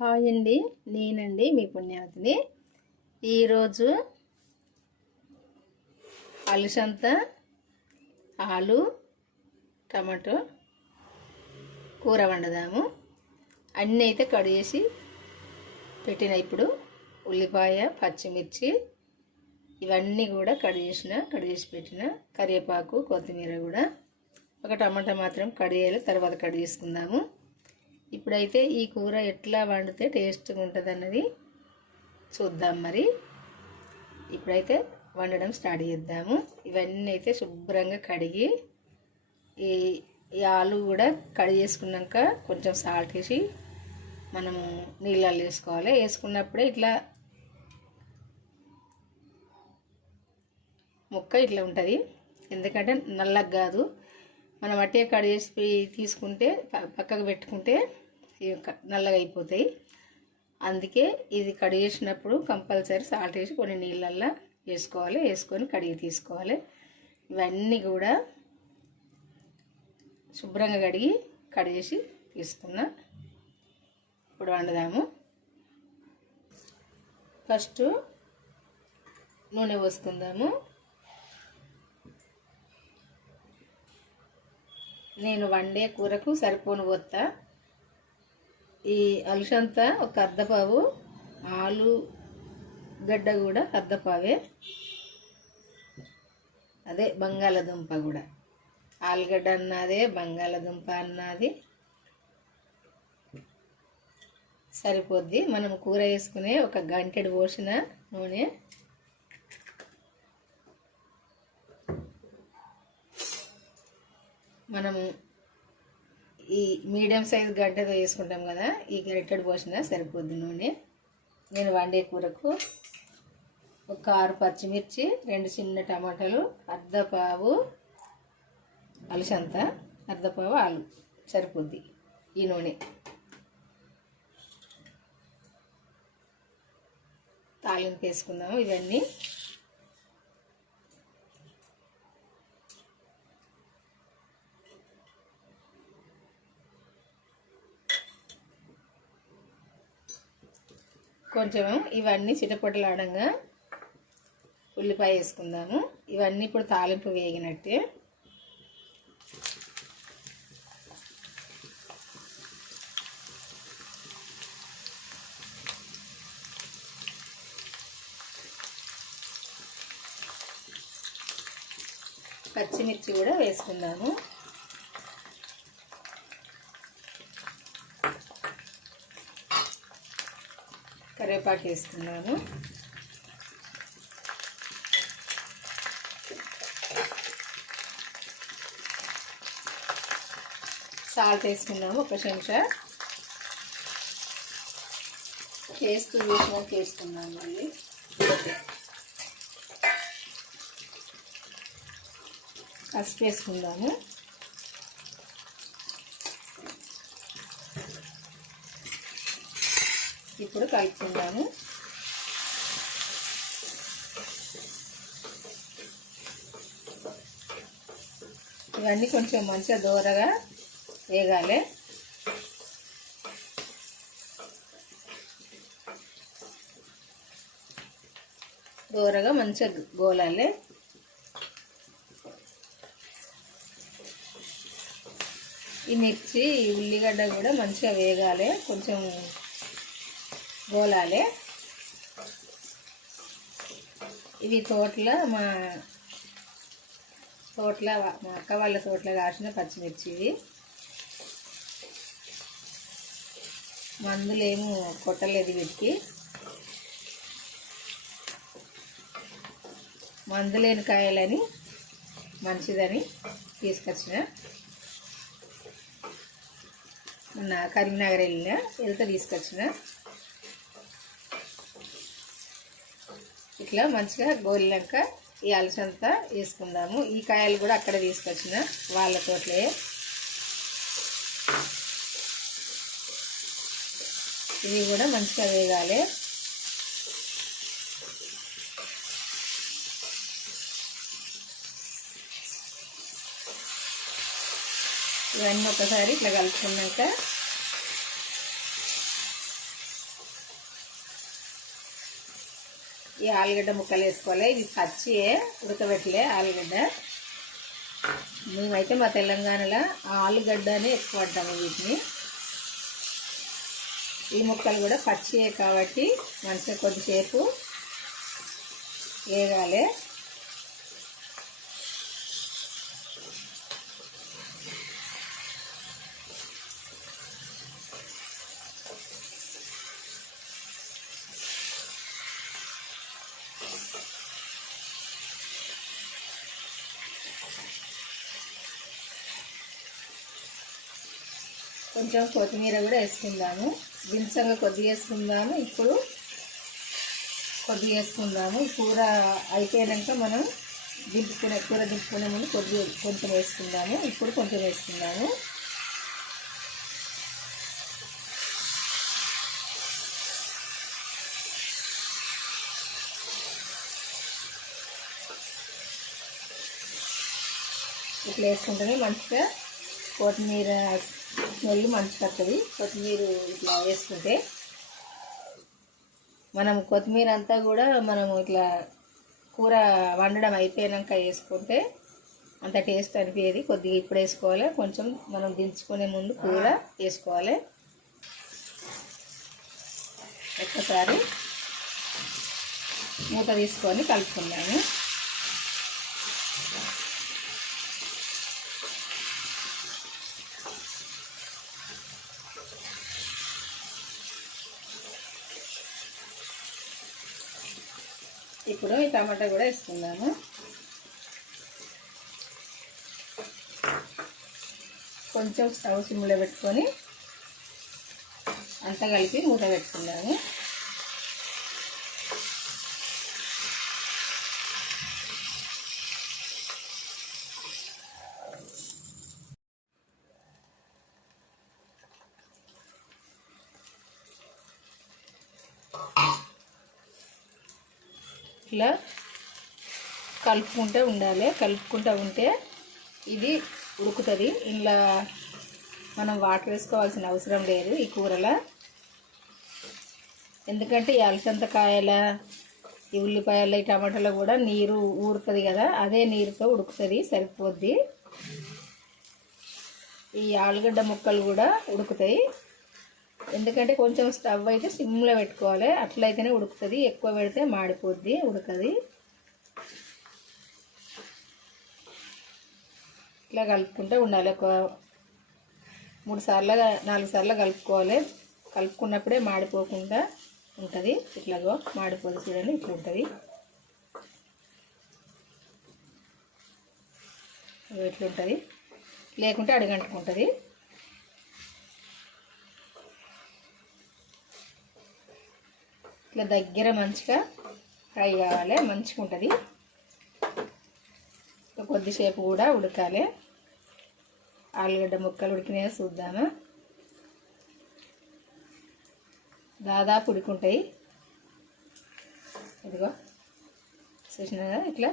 Hi అండి, నేనండి మీ పుణ్యావతిని. ఈరోజు అలసంద, ఆలు, టమాటో కూర వండుదాము. అన్నీ అయితే కడిగేసి పెట్టిన. ఇప్పుడు ఉల్లిపాయ, పచ్చిమిర్చి ఇవన్నీ కూడా కడిగేసి పెట్టిన. కరివేపాకు, కొత్తిమీర కూడా. ఒక టమాటా మాత్రం కడిగేయాలి, తర్వాత కడిగేసుకుందాము. ఇప్పుడైతే ఈ కూర ఎట్లా వండితే టేస్ట్గా ఉంటుంది అన్నది చూద్దాం. మరి ఇప్పుడైతే వండడం స్టార్ట్ చేద్దాము. ఇవన్నీ అయితే శుభ్రంగా కడిగి ఈ ఆలు కూడా కడిగేసుకున్నాక కొంచెం సాల్ట్ వేసి మనము నీళ్ళల్లో వేసుకోవాలి. వేసుకున్నప్పుడే ఇట్లా ముక్క ఇట్లా ఉంటుంది. ఎందుకంటే నల్లగా కాదు, మనం అట్టే కడిగేసి తీసుకుంటే పక్కకు పెట్టుకుంటే నల్లగా అయిపోతాయి. అందుకే ఇది కడిగేసినప్పుడు కంపల్సరీ సాల్ట్ వేసి కొన్ని నీళ్ళల్లో వేసుకోవాలి. వేసుకొని కడిగి తీసుకోవాలి. ఇవన్నీ కూడా శుభ్రంగా కడిగేసి తీసుకున్నా. ఇప్పుడు వండుదాము. ఫస్ట్ నూనె పోసుకుందాము. నేను వండే కూరకు సరిపోను పోతా. ఈ అలసంద ఒక అర్ధపావు, ఆలుగడ్డ కూడా అర్ధపావే, అదే బంగాళదుంప కూడా. ఆలుగడ్డ అన్నదే, బంగాళదుంప అన్నది సరిపోద్ది. మనం కూర వేసుకునే ఒక గంటెడు పోసిన నూనె. మనము ఈ మీడియం సైజ్ గంటతో వేసుకుంటాం కదా, ఈ గరిటెడు పోసినా సరిపోద్ది నూనె. నేను వండే కూరకు ఒక 6 పచ్చిమిర్చి, 2 చిన్న టమాటాలు, అర్ధపావు అలసంద, అర్ధపావు ఆలు సరిపోద్ది ఈ నూనె. తాలింపు వేసుకుందాము. ఇవన్నీ కొంచెం ఇవన్నీ చిటపటలాడంగా ఉల్లిపాయ వేసుకుందాము. ఇవన్నీ ఇప్పుడు తాలింపు వేగినట్టే. పచ్చిమిర్చి కూడా వేసుకుందాము. కరివేపాకు వేసుకున్నాను. సాల్ట్ వేసుకున్నాము, ఒక చెంచా. టేస్ట్ వేసినాక వేసుకున్నాము. మళ్ళీ పసుపు వేసుకుందాము. ఇప్పుడు కలుపుకుందాము. ఇవన్నీ కొంచెం మంచిగా దూరగా వేగాలి. దూరగా మంచిగా గోలాలి. ఈ మిర్చి, ఈ ఉల్లిగడ్డ కూడా మంచిగా వేగాలి, కొంచెం గోలాలి. ఇవి మా అక్క వాళ్ళ తోటలో కాసిన పచ్చిమిర్చి. ఇవి మందులేమో కొట్టలేదు, వీటికి మందులేని కాయలని మంచిదని తీసుకొచ్చిన. మొన్న కరీంనగర్ వెళ్తే తీసుకొచ్చిన. ఇట్లా మంచిగా గోలినాక ఈ అలసంద వేసుకుందాము. ఈ కాయలు కూడా అక్కడ తీసుకొచ్చిన వాళ్ళ తోటలే. ఇవి కూడా మంచిగా వేగాలి. ఇవన్నీ ఒకసారి ఇట్లా కలుపుకున్నాక ఈ ఆలుగడ్డ ముక్కలు వేసుకోవాలి. ఇది పచ్చియే, ఉడకబెట్టలే ఆలుగడ్డ. మేమైతే మా తెలంగాణలో ఆలుగడ్డనే ఎక్కువ అంటాము వీటిని. ఈ ముక్కలు కూడా పచ్చియే కాబట్టి మంచిగా కొద్దిసేపు వేగాలి. కొంచెం కొత్తిమీర కూడా వేసుకుందాము. దించంగా కొద్దిగా వేసుకుందాము. ఇప్పుడు కొద్దిగా వేసుకుందాము. కూర అయిపోయాక మనం కూర దింపుకునే ముందు కొంచెం వేసుకుందాము. ఇప్పుడు కొంచెం వేసుకుందాము. ఇట్లా వేసుకుంటేనే మంచిగా కొత్తిమీర స్మెల్ మంచిగా వస్తుంది. కొత్తిమీర ఇట్లా వేసుకుంటే మనం కొత్తిమీర అంతా కూడా మనం ఇట్లా కూర వండడం అయిపోయాక వేసుకుంటే అంత టేస్ట్ అనిపించేది. కొద్దిగా ఇప్పుడు వేసుకోవాలి. కొంచెం మనం దించుకునే ముందు కూర వేసుకోవాలి. ఒక్కసారి మూత తీసుకొని కలుపుకున్నాము. ఇప్పుడు ఈ టమాటా కూడా వేసుకుందాము. కొంచెం స్టవ్ సిమ్లో పెట్టుకొని అంతా కలిపి మూత పెట్టుకుందాము. ఇట్లా కలుపుకుంటూ ఉండాలి. కలుపుకుంటూ ఉంటే ఇది ఉడుకుతుంది. ఇలా మనం వాటర్ వేసుకోవాల్సిన అవసరం లేదు ఈ కూరలో. ఎందుకంటే ఈ అలసందకాయల, ఈ ఉల్లిపాయల, ఈ టమాటాలో కూడా నీరు ఊరుతుంది కదా, అదే నీరుతో ఉడుకుతుంది, సరిపోద్ది. ఈ ఆలుగడ్డ ముక్కలు కూడా ఉడుకుతాయి. ఎందుకంటే కొంచెం స్టవ్ అయితే సిమ్లో పెట్టుకోవాలి. అట్లయితేనే ఉడుకుతుంది. ఎక్కువ పెడితే మాడిపోద్ది, ఉడకది. ఇట్లా కలుపుకుంటూ ఉండాలి. ఒక 3 సార్లు 4 సార్లు కలుపుకోవాలి. కలుపుకున్నప్పుడే మాడిపోకుండా ఉంటుంది. ఇట్లాగో మాడిపోదు చూడండి, ఇట్లా ఉంటుంది. ఇట్లుంటుంది, లేకుంటే అడుగంటుకుంటుంది. ఇట్లా దగ్గర మంచిగా ఫ్రై కావాలి, మంచిగా ఉంటుంది. కొద్దిసేపు కూడా ఉడకాలి. ఆలుగడ్డ ముక్కలు ఉడికినాయో చూద్దాము. దాదాపు ఉడుకుంటాయి. ఇదిగో చూసినా ఇట్లా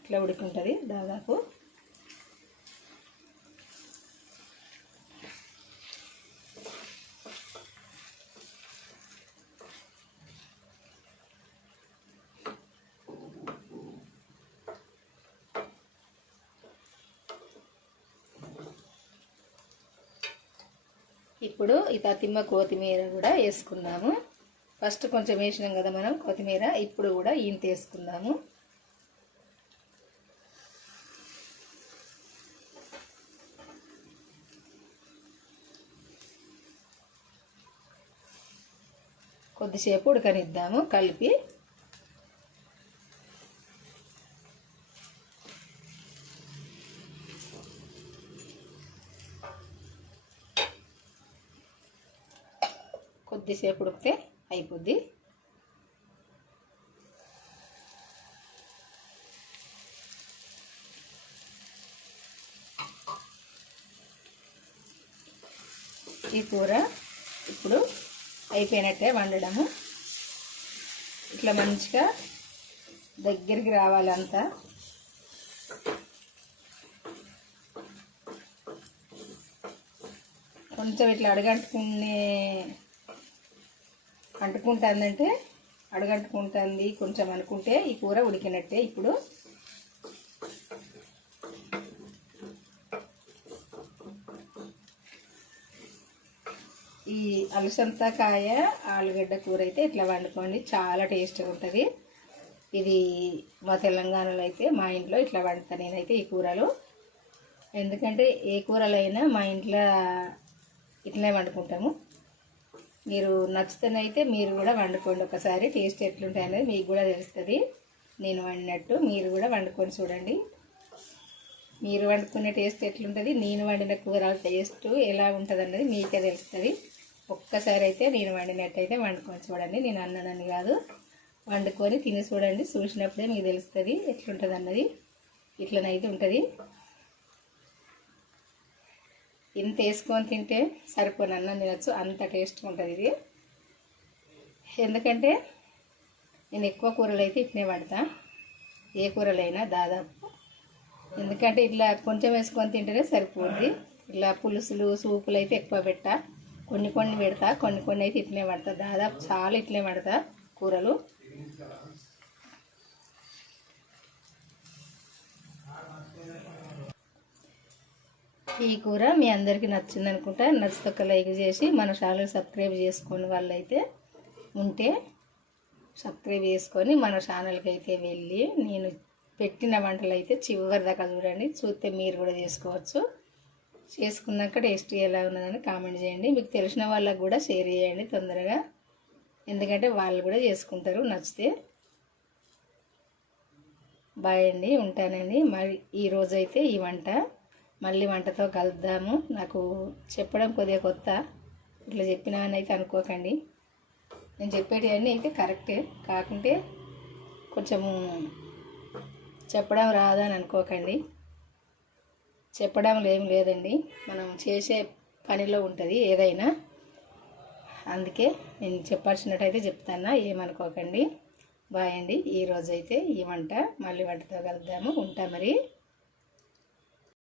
ఇట్లా ఉడుకుంటుంది దాదాపు. ఇప్పుడు ఈ కొత్తిమీర కూడా వేసుకుందాము. ఫస్ట్ కొంచెం వేసినాం కదా మనం కొత్తిమీర, ఇప్పుడు కూడా ఇంత వేసుకుందాము. కొద్దిసేపు ఉడకనిద్దాము కలిపి. కొద్దిసేపు ఉడికితే అయిపోద్ది. ఈ కూర ఇప్పుడు అయిపోయినట్టే వండడము. ఇట్లా మంచిగా దగ్గరికి రావాలంతా. కొంచెం ఇట్లా అడగంటుకునే అంటుకుంటుందంటే అడుగంటుకుంటుంది కొంచెం అనుకుంటే ఈ కూర ఉడికినట్టే. ఇప్పుడు ఈ అలసందకాయ ఆలుగడ్డ కూర అయితే ఇట్లా వండుకోండి, చాలా టేస్ట్గా ఉంటుంది. ఇది మా తెలంగాణలో అయితే మా ఇంట్లో ఇట్లా వండుతాను నేనైతే ఈ కూరలు. ఎందుకంటే ఏ కూరలైనా మా ఇంట్లో ఇట్లనే వండుకుంటాము. మీరు నచ్చుతేనైతే మీరు కూడా వండుకోండి ఒకసారి, టేస్ట్ ఎట్లుంటాయి అనేది మీకు కూడా తెలుస్తుంది. నేను వండినట్టు మీరు కూడా వండుకొని చూడండి. మీరు వండుకునే టేస్ట్ ఎట్లుంటుంది, నేను వండిన కూర టేస్ట్ ఎలా ఉంటుంది అన్నది మీకే తెలుస్తుంది. ఒక్కసారి అయితే నేను వండినట్టయితే వండుకొని చూడండి. నేను అన్నానని కాదు, వండుకొని తిని చూడండి. చూసినప్పుడే మీకు తెలుస్తుంది ఎట్లుంటుంది అన్నది. ఇట్లనైతే ఉంటుంది. ఇంత వేసుకొని తింటే సరిపోని అన్నం తినచ్చు, అంత టేస్ట్గా ఉంటుంది ఇది. ఎందుకంటే నేను ఎక్కువ కూరలు అయితే ఇట్నే వండుతా, ఏ కూరలైనా దాదాపు. ఎందుకంటే ఇట్లా కొంచెం వేసుకొని తింటేనే సరిపోద్ది. ఇట్లా పులుసులు సూపులు అయితే ఎక్కువ పెట్టా, కొన్ని కొన్ని పెడతా, కొన్ని కొన్ని అయితే ఇట్లనే పడతా. దాదాపు చాలా ఇట్లనే పడతా కూరలు. ఈ కూర మీ అందరికీ నచ్చింది అనుకుంటా. నచ్చితే ఒక లైక్ చేసి మన ఛానల్ సబ్స్క్రైబ్ చేసుకొని వాళ్ళైతే ఉంటే సబ్స్క్రైబ్ చేసుకొని మన ఛానల్కి అయితే వెళ్ళి నేను పెట్టిన వంటలు అయితే చివరి దాకా చూడండి. చూస్తే మీరు కూడా చేసుకోవచ్చు. చేసుకున్నాక టేస్ట్ ఎలా ఉన్నదని కామెంట్ చేయండి. మీకు తెలిసిన వాళ్ళకు కూడా షేర్ చేయండి తొందరగా, ఎందుకంటే వాళ్ళు కూడా చేసుకుంటారు నచ్చితే. బాయ్ అండి, ఉంటానండి. మరి ఈరోజైతే ఈ వంట మళ్ళీ వంటతో కలుద్దాము. నాకు చెప్పడం కొద్దిగా కొత్త, ఇట్లా చెప్పినా అని అయితే అనుకోకండి. నేను చెప్పేటివన్నీ అయితే కరెక్టే, కాకుంటే కొంచెము చెప్పడం రాదని అనుకోకండి. చెప్పడం ఏం లేదండి, మనం చేసే పనిలో ఉంటుంది ఏదైనా. అందుకే నేను చెప్పాల్సినట్టయితే చెప్తాను, ఏమనుకోకండి. బాయ్ అండి. ఈరోజైతే ఈ వంట మళ్ళీ వంటతో కలుద్దాము. ఉంటా మరి.